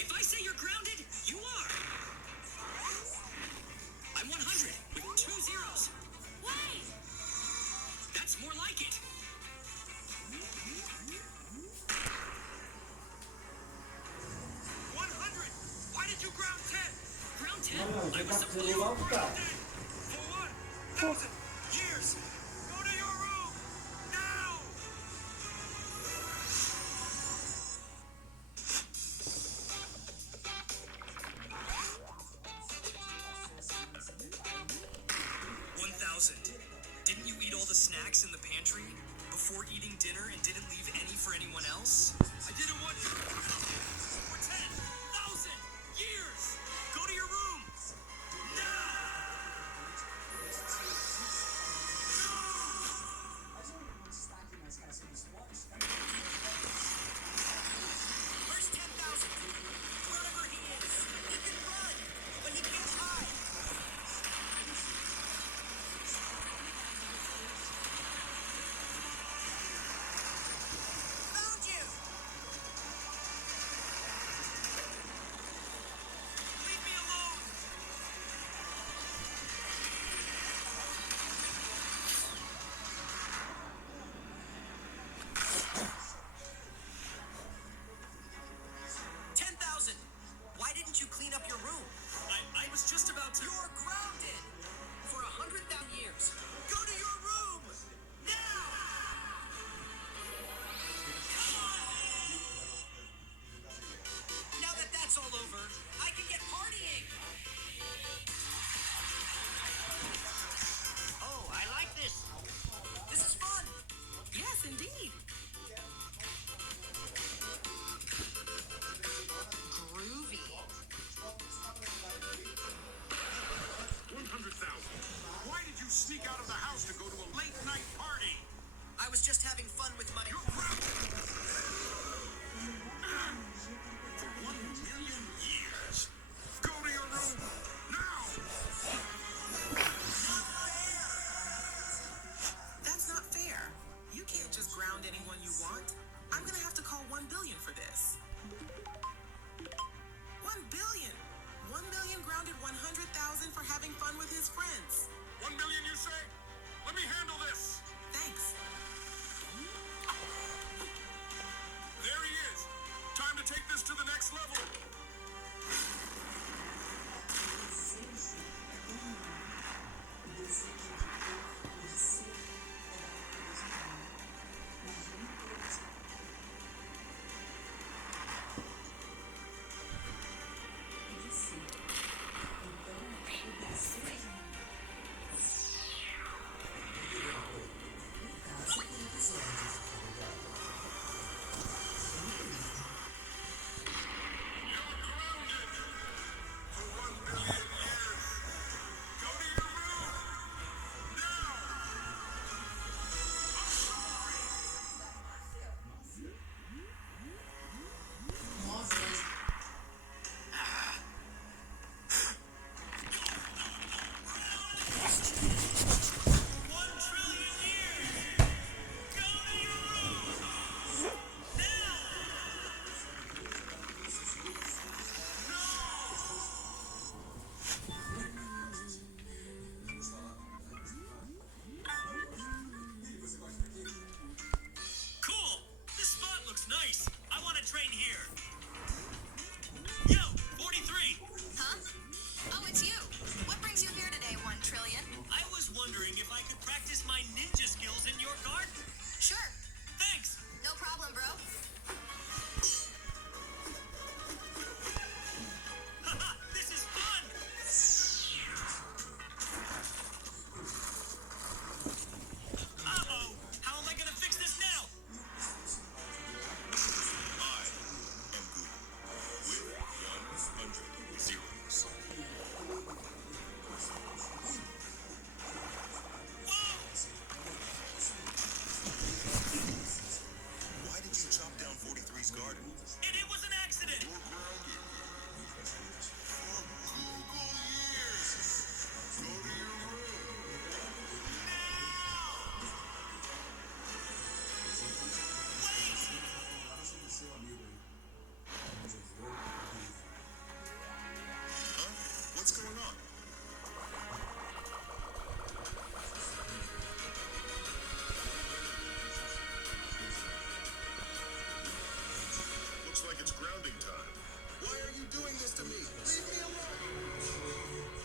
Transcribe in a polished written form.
If I say you're grounded, you are. I'm 100 with 2 zeros. Wait! That's more like it. 100! Why did you ground 10? Ground 10? I was supposed to ground 10 for 1,000 years. Go to your room now. Didn't you eat all the snacks in the pantry before eating dinner and didn't leave any for anyone else? I didn't want you for 10,000 years. Go to your room now. Where's 10,000? Wherever he is. He can run, but he can't hide. Found you! Leave me alone! $10,000! Why didn't you clean up your room? I was just about to. You're grounded! For 100,000 years. Go to your room! Now! Now that that's all over, I can get partying! Oh, I like this. This is fun. Yes, indeed. Groovy. 100,000. Why did you sneak out of the house to go to a late night party? I was just having fun with my... You're grounded. For 1,000,000 years. Go to your room now. That's not fair. You can't just ground anyone you want. I'm gonna have to call 1 billion for this. 1 billion! 1 million grounded 100,000 for having fun with his friends. 1 million, you say? Let me handle this. Thanks. There he is. Time to take this to the next level. Looks like it's grounding time. Why are you doing this to me? Leave me alone!